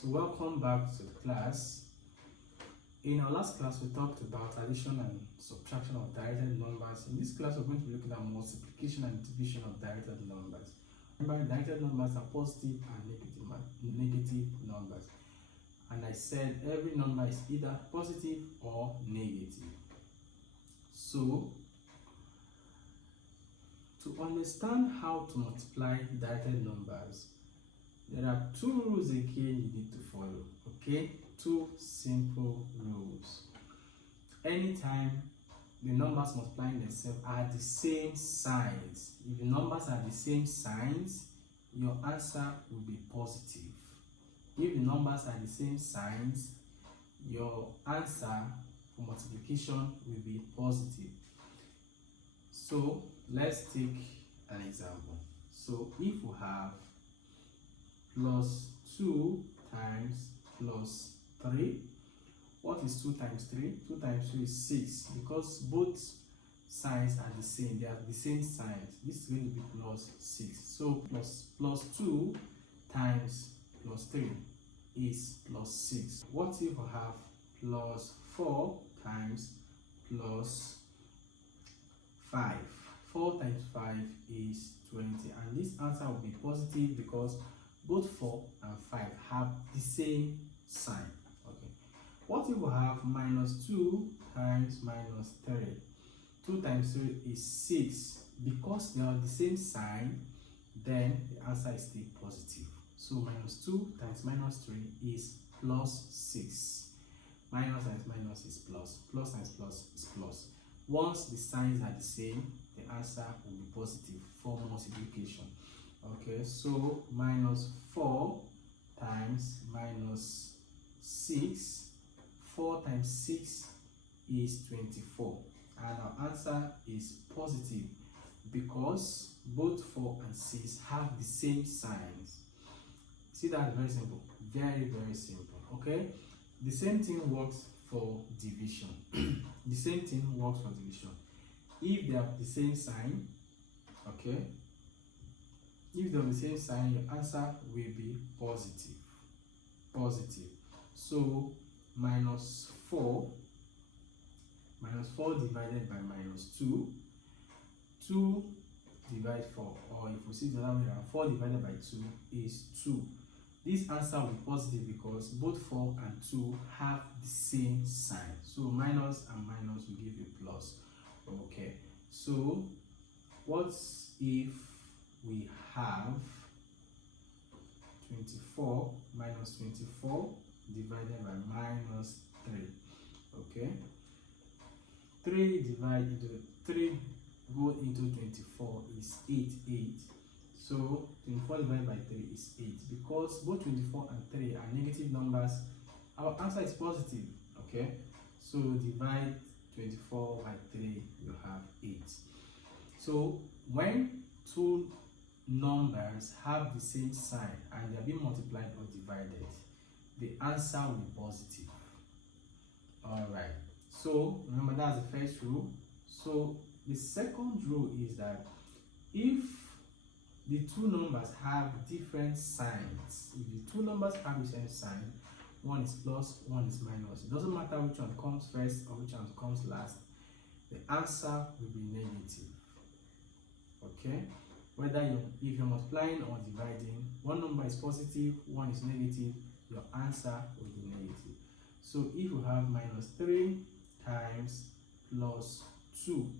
So welcome back to the class. In our last class, we talked about addition and subtraction of directed numbers. In this class, we're going to be looking at multiplication and division of directed numbers. Remember, directed numbers are positive and negative numbers. And I said every number is either positive or negative. So, to understand how to multiply directed numbers, there are two rules again you need to follow, okay? Two simple rules. Anytime the numbers multiplying themselves are the same signs, if the numbers are the same signs, your answer will be positive. If the numbers are the same signs, your answer for multiplication will be positive. So let's take an example. So if we have plus 2 times plus 3, what is 2 times 3? 2 times 2 is 6, because both signs are the same, they are the same signs. This is going to be plus 6. So plus 2 times plus 3 is plus 6. What if we have plus 4 times plus 5? 4 times 5 is 20, and this answer will be positive because both 4 and 5 have the same sign. Okay. What if we have minus 2 times minus 3? 2 times 3 is 6. Because they are the same sign, then the answer is still positive. So minus 2 times minus 3 is plus 6. Minus times minus is plus. Plus times plus is plus. Once the signs are the same, the answer will be positive for multiplication. Okay, so minus 4 times minus 6. 4 times 6 is 24. And our answer is positive because both 4 and 6 have the same signs. See, that's very simple. Very, very simple. Okay, the same thing works for division. The same thing works for division. If they have the same sign, okay, if they have the same sign, your answer will be positive. Positive. So minus 4 divided by minus 2. 2 divided 4, or if we see the other way around, 4 divided by 2 is 2. This answer will be positive because both 4 and 2 have the same sign. So minus and minus will give you plus. Okay, so what if we have 24 minus 24 divided by minus 3? Okay, 3 divided into 3 go into 24 is 8. So 24 divided by 3 is 8. Because both 24 and 3 are negative numbers, our answer is positive. Okay, so divide 24 by 3, you have 8. So when two numbers have the same sign and they are being multiplied or divided, the answer will be positive. Alright, so remember, that's the first rule. So the second rule is that if the two numbers have different signs, if the two numbers have the same sign, one is plus, one is minus, it doesn't matter which one comes first or which one comes last, the answer will be negative. Okay, if you're multiplying or dividing, one number is positive, one is negative, your answer will be negative. So if you have minus 3 times plus 2,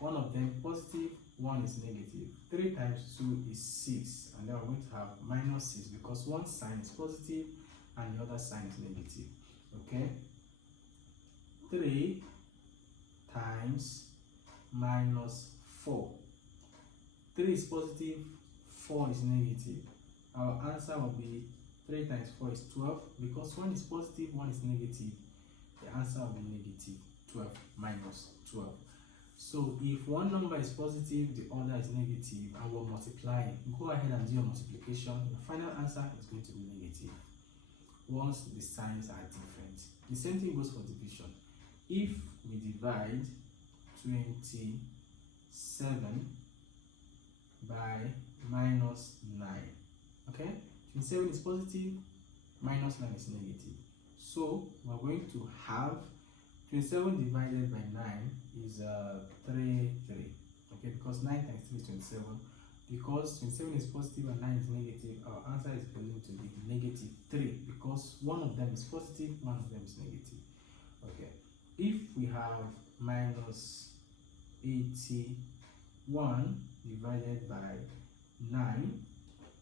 one of them positive, one is negative. 3 times 2 is 6, and then we're going to have minus 6 because one sign is positive and the other sign is negative. Okay, 3 times minus 4. 3 is positive, 4 is negative. Our answer will be 3 times 4 is 12. Because one is positive, one is negative, the answer will be negative 12 minus 12. So if one number is positive, the other is negative, and we're multiplying, go ahead and do your multiplication. The final answer is going to be negative once the signs are different. The same thing goes for division. If we divide 27 by minus 9, okay, 27 is positive, minus 9 is negative. So we're going to have 27 divided by 9 is 3. Okay, because 9 times 3 is 27. Because 27 is positive and 9 is negative, our answer is going to be negative 3, because one of them is positive, one of them is negative. Okay, if we have minus 81 divided by 9,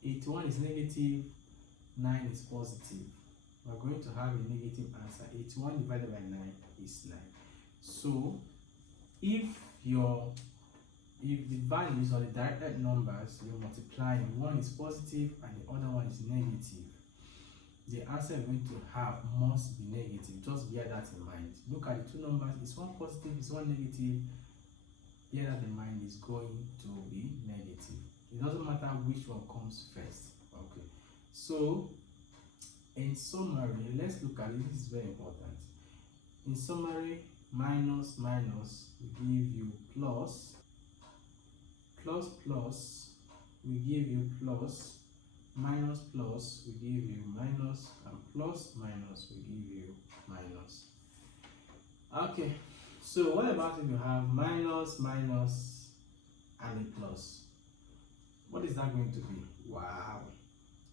81 is negative, 9 is positive, we're going to have a negative answer. 81 divided by 9 is 9. So if the values or the directed numbers you're multiplying, one is positive and the other one is negative, the answer you're going to have must be negative. Just bear that in mind. Look at the two numbers, it's one positive, it's one negative. Bear that in mind, is going to be negative. It doesn't matter which one comes first. Okay, so in summary, let's look at it. This is very important. In summary, minus minus will give you plus, plus plus will give you plus, minus plus will give you minus, and plus minus will give you minus. Okay, so what about if you have minus minus and a plus? What is that going to be? Wow,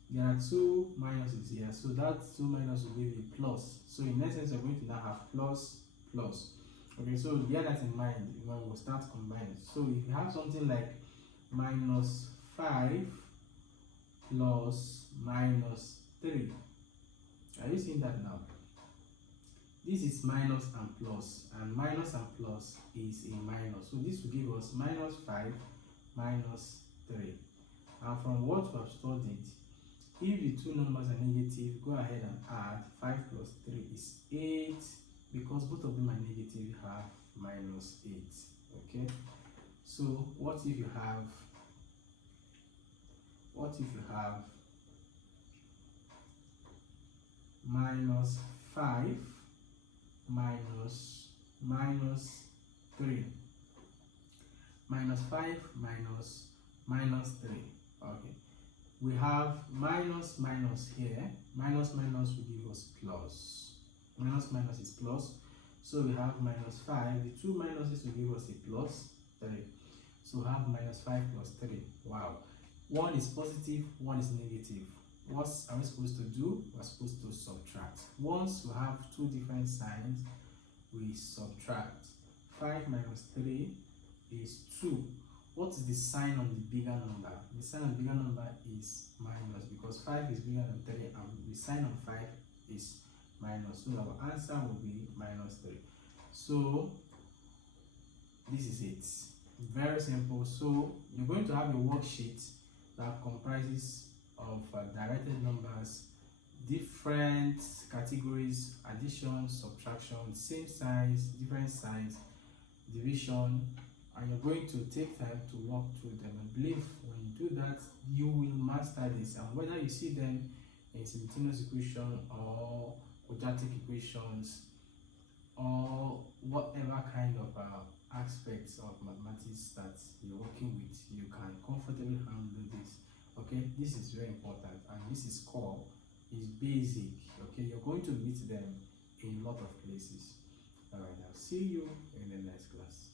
there are two minuses here, so that two minus will give you plus. So in essence, you're going to now have plus plus. Okay, so bear that in mind when we start combining. So if you have something like minus 5 plus minus 3, are you seeing that now? This is minus and plus is a minus, so this will give us minus 5 minus 3. And from what we have studied, if the two numbers are negative, go ahead and add 5 plus 3 is 8, because both of them are negative, you have minus 8. Okay, so what if you have minus 5 minus 3, minus 5 minus 3. Okay, we have minus minus here, minus minus will give us plus, minus minus is plus, so we have minus 5, the two minuses will give us a plus 3, so we have minus 5 plus 3. Wow, one is positive, one is negative. What are we supposed to do? We're supposed to subtract. Once we have two different signs, we subtract. 5 minus 3 is 2. What is the sign of the bigger number? The sign of the bigger number is minus, because 5 is bigger than 3 and the sign of 5 is minus. So our answer will be minus 3. So this is it. Very simple. So you're going to have a worksheet that comprises of directed numbers, different categories, addition, subtraction, same signs, different signs, division, and you're going to take time to walk through them. I believe when you do that, you will master this, and whether you see them in simultaneous equation or quadratic equations or whatever kind of aspects of mathematics that you're working with, you can comfortably handle this. Okay, this is very important, and this is core, is basic. Okay, you're going to meet them in a lot of places. All right, I'll see you in the next class.